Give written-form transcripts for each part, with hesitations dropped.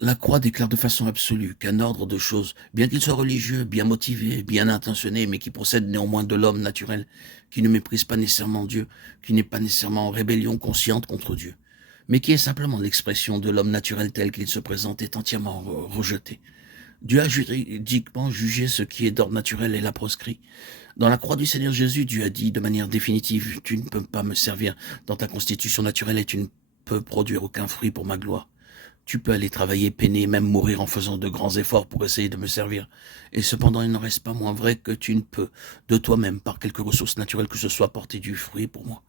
La croix déclare de façon absolue qu'un ordre de choses, bien qu'il soit religieux, bien motivé, bien intentionné, mais qui procède néanmoins de l'homme naturel, qui ne méprise pas nécessairement Dieu, qui n'est pas nécessairement en rébellion consciente contre Dieu, mais qui est simplement l'expression de l'homme naturel tel qu'il se présente, est entièrement rejeté. Dieu a juridiquement jugé ce qui est d'ordre naturel et l'a proscrit. Dans la croix du Seigneur Jésus, Dieu a dit de manière définitive, tu ne peux pas me servir dans ta constitution naturelle et tu ne peux produire aucun fruit pour ma gloire. Tu peux aller travailler, peiner, même mourir en faisant de grands efforts pour essayer de me servir. Et cependant, il n'en reste pas moins vrai que tu ne peux, de toi-même, par quelque ressource naturelle que ce soit, porter du fruit pour moi.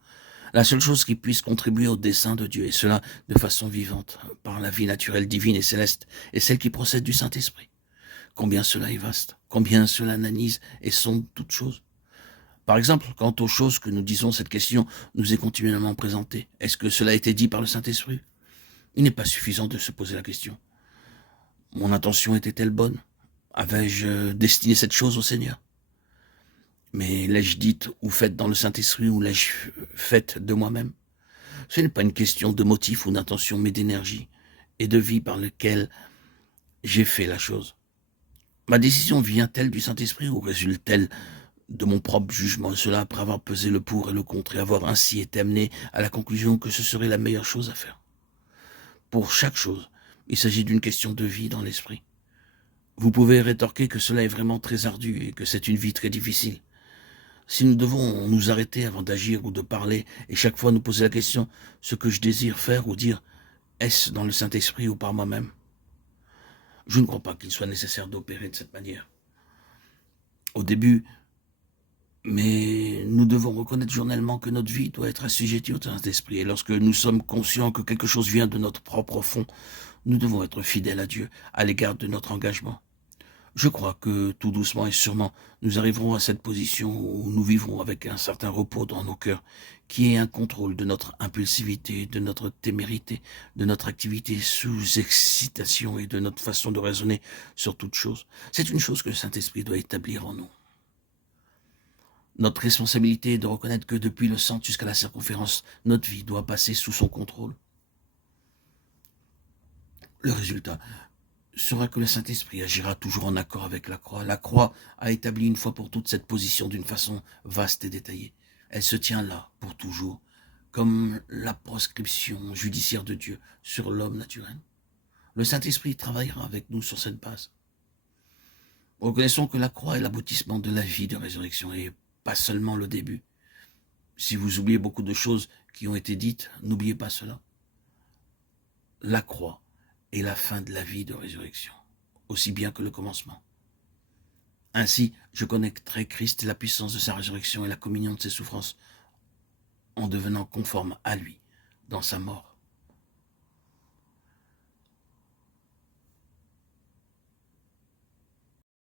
La seule chose qui puisse contribuer au dessein de Dieu, et cela de façon vivante, par la vie naturelle, divine et céleste, est celle qui procède du Saint-Esprit. Combien cela est vaste, combien cela analyse et sonde toutes choses. Par exemple, quant aux choses que nous disons, cette question nous est continuellement présentée. Est-ce que cela a été dit par le Saint-Esprit? Il n'est pas suffisant de se poser la question. Mon intention était-elle bonne? Avais-je destiné cette chose au Seigneur? Mais l'ai-je dite ou faite dans le Saint-Esprit ou l'ai-je faite de moi-même? Ce n'est pas une question de motif ou d'intention, mais d'énergie et de vie par lequel j'ai fait la chose. Ma décision vient-elle du Saint-Esprit ou résulte-t-elle de mon propre jugement, et cela après avoir pesé le pour et le contre et avoir ainsi été amené à la conclusion que ce serait la meilleure chose à faire? Pour chaque chose, il s'agit d'une question de vie dans l'esprit. Vous pouvez rétorquer que cela est vraiment très ardu et que c'est une vie très difficile. Si nous devons nous arrêter avant d'agir ou de parler et chaque fois nous poser la question, ce que je désire faire ou dire, est-ce dans le Saint-Esprit ou par moi-même? Je ne crois pas qu'il soit nécessaire d'opérer de cette manière. Au début, mais nous devons reconnaître journellement que notre vie doit être assujettie au Saint-Esprit. Et lorsque nous sommes conscients que quelque chose vient de notre propre fond, nous devons être fidèles à Dieu à l'égard de notre engagement. Je crois que tout doucement et sûrement, nous arriverons à cette position où nous vivrons avec un certain repos dans nos cœurs, qui est un contrôle de notre impulsivité, de notre témérité, de notre activité sous excitation et de notre façon de raisonner sur toute chose. C'est une chose que le Saint-Esprit doit établir en nous. Notre responsabilité est de reconnaître que depuis le centre jusqu'à la circonférence, notre vie doit passer sous son contrôle. Le résultat sera que le Saint-Esprit agira toujours en accord avec la croix. La croix a établi une fois pour toutes cette position d'une façon vaste et détaillée. Elle se tient là pour toujours, comme la proscription judiciaire de Dieu sur l'homme naturel. Le Saint-Esprit travaillera avec nous sur cette base. Reconnaissons que la croix est l'aboutissement de la vie de résurrection et pas seulement le début. Si vous oubliez beaucoup de choses qui ont été dites, n'oubliez pas cela. La croix est la fin de la vie de résurrection, aussi bien que le commencement. Ainsi, je connecterai Christ et la puissance de sa résurrection et la communion de ses souffrances en devenant conforme à lui dans sa mort